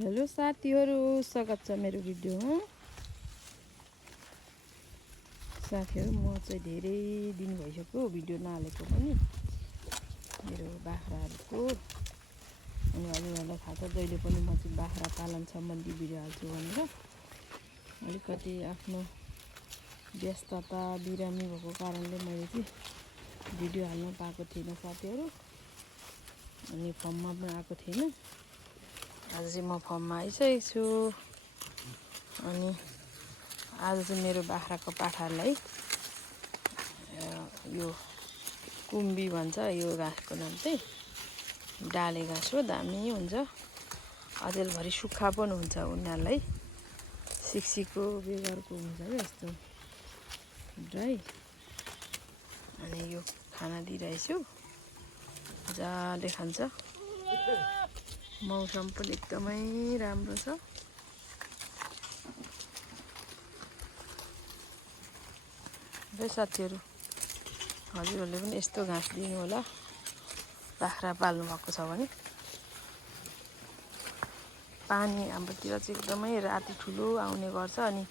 Hello साथीहरू, स्वागत छ मेरो भिडियोमा। साथीहरू, म चाहिँ धेरै दिन भइसक्यो भिडियो नहालेको पनि। मेरो बाख्राहरूको अनि अरूहरूलाई थाहा छ, जहिले पनि म चाहिँ बाख्रा पालन सम्बन्धी भिडियो हाल्छु भनेर। अलिकति आफ्नो व्यस्तता बिरामी भएको कारणले मैले चाहिँ भिडियो हाल्न पाएको थिइनँ साथीहरू। अनि फर्ममा पनि आएको थिएन। आज चाहिँ म फर्ममा आइसकेको छु। अनि आज चाहिँ मेरो बाख्राको पाठालाई यो कुम्बी भन्छ। यो घाँसको नाम चाहिँ डाले घाँस हो। दामी हुन्छ, अझैभरि सुक्खा पनि हुन्छ। उनीहरूलाई सिक्सीको बेगरको हुन्छ क्या यस्तो ड्राई। अनि यो खाना दिइरहेछु, मजाले खान्छ। मौसम पनि एकदमै राम्रो छ। र साथीहरू, हजुरहरूले पनि यस्तो घाँस दिनु होला बाख्रा पाल्नु भएको छ भने। पानी हाम्रोतिर चाहिँ एकदमै राति ठुलो आउने गर्छ। अनि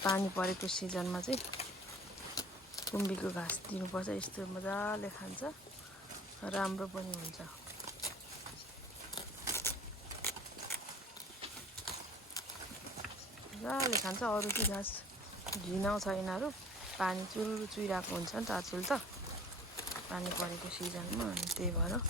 पानी परेको सिजनमा चाहिँ कुम्बीको घाँस दिनुपर्छ। यस्तो मजाले खान्छ, राम्रो पनि हुन्छ। मजाले खान्छ। अरू चाहिँ घाँस झिनाउँछ यिनीहरू। पानी चुरुरु चुइरहेको हुन्छ नि त आजकल त, पानी परेको सिजनमा। अनि त्यही भएर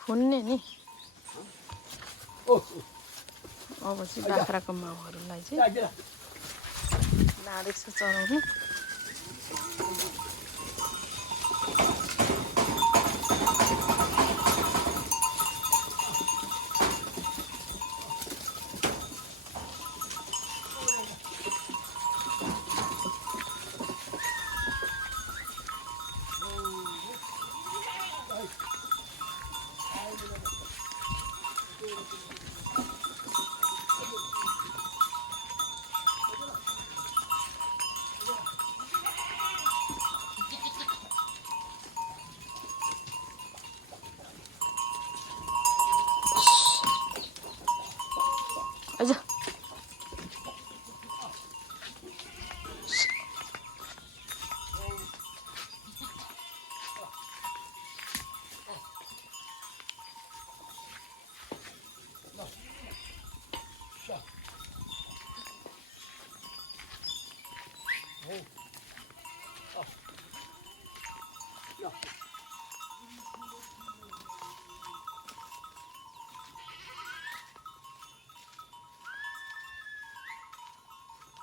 खुन्ने नि। अब चाहिँ बाख्राको माउहरूलाई चाहिँ लाँदैछ चराउनु।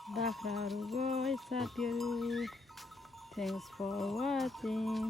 बाख्राहरू गए साथीहरू थ्याङ्क्स फर वाचिङ